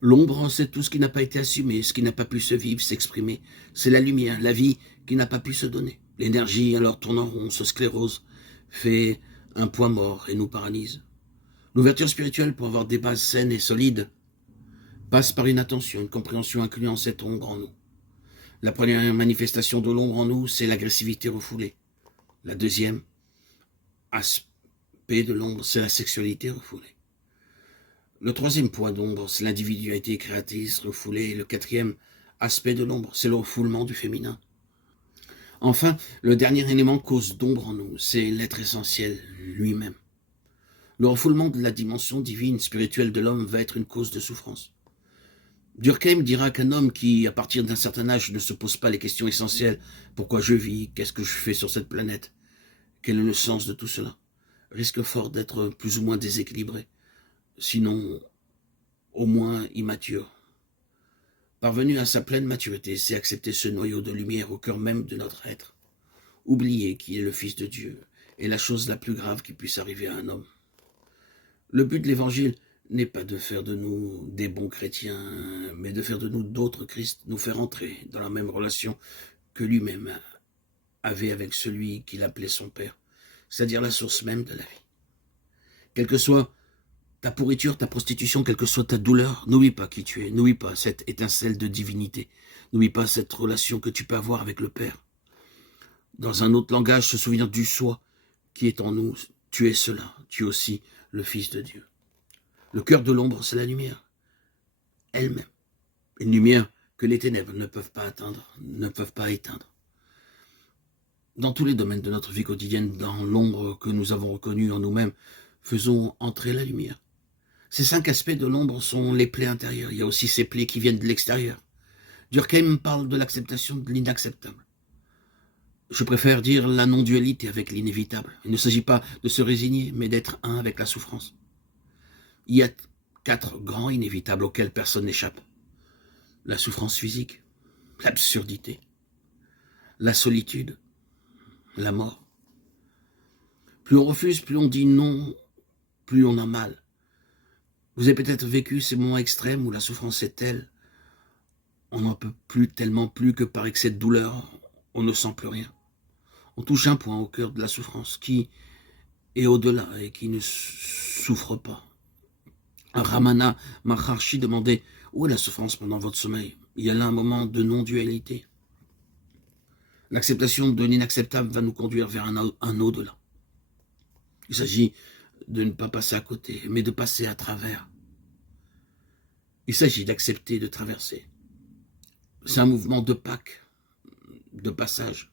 L'ombre, c'est tout ce qui n'a pas été assumé, ce qui n'a pas pu se vivre, s'exprimer. C'est la lumière, la vie qui n'a pas pu se donner. L'énergie, alors tourne en rond, se sclérose, fait un point mort et nous paralyse. L'ouverture spirituelle, pour avoir des bases saines et solides, passe par une attention, une compréhension incluant cette ombre en nous. La première manifestation de l'ombre en nous, c'est l'agressivité refoulée. La deuxième aspect de l'ombre, c'est la sexualité refoulée. Le troisième point d'ombre, c'est l'individualité créatrice refoulée. Le quatrième aspect de l'ombre, c'est le refoulement du féminin. Enfin, le dernier élément cause d'ombre en nous, c'est l'être essentiel lui-même. Le refoulement de la dimension divine, spirituelle de l'homme va être une cause de souffrance. Durkheim dira qu'un homme qui, à partir d'un certain âge, ne se pose pas les questions essentielles, pourquoi je vis, qu'est-ce que je fais sur cette planète, quel est le sens de tout cela, risque fort d'être plus ou moins déséquilibré, sinon au moins immature. Parvenu à sa pleine maturité, c'est accepter ce noyau de lumière au cœur même de notre être. Oublier qui est le Fils de Dieu est la chose la plus grave qui puisse arriver à un homme. Le but de l'Évangile n'est pas de faire de nous des bons chrétiens, mais de faire de nous d'autres Christ, nous faire entrer dans la même relation que lui-même avait avec celui qu'il appelait son Père, c'est-à-dire la source même de la vie. Quelle que soit ta pourriture, ta prostitution, quelle que soit ta douleur, n'oublie pas qui tu es, n'oublie pas cette étincelle de divinité, n'oublie pas cette relation que tu peux avoir avec le Père. Dans un autre langage, se souvenir du soi qui est en nous, tu es cela, tu es aussi le Fils de Dieu. Le cœur de l'ombre, c'est la lumière, elle-même. Une lumière que les ténèbres ne peuvent pas atteindre, ne peuvent pas éteindre. Dans tous les domaines de notre vie quotidienne, dans l'ombre que nous avons reconnue en nous-mêmes, faisons entrer la lumière. Ces 5 aspects de l'ombre sont les plaies intérieures. Il y a aussi ces plaies qui viennent de l'extérieur. Durkheim parle de l'acceptation de l'inacceptable. Je préfère dire la non-dualité avec l'inévitable. Il ne s'agit pas de se résigner, mais d'être un avec la souffrance. Il y a 4 grands inévitables auxquels personne n'échappe. La souffrance physique, l'absurdité, la solitude, la mort. Plus on refuse, plus on dit non, plus on a mal. Vous avez peut-être vécu ces moments extrêmes où la souffrance est telle, on n'en peut plus, tellement plus que par excès de douleur, on ne sent plus rien. On touche un point au cœur de la souffrance qui est au-delà et qui ne souffre pas. Ramana Maharshi demandait « Où est la souffrance pendant votre sommeil ?» Il y a là un moment de non-dualité. L'acceptation de l'inacceptable va nous conduire vers un au-delà. Il s'agit de ne pas passer à côté, mais de passer à travers. Il s'agit d'accepter de traverser. C'est un mouvement de Pâques, de passage.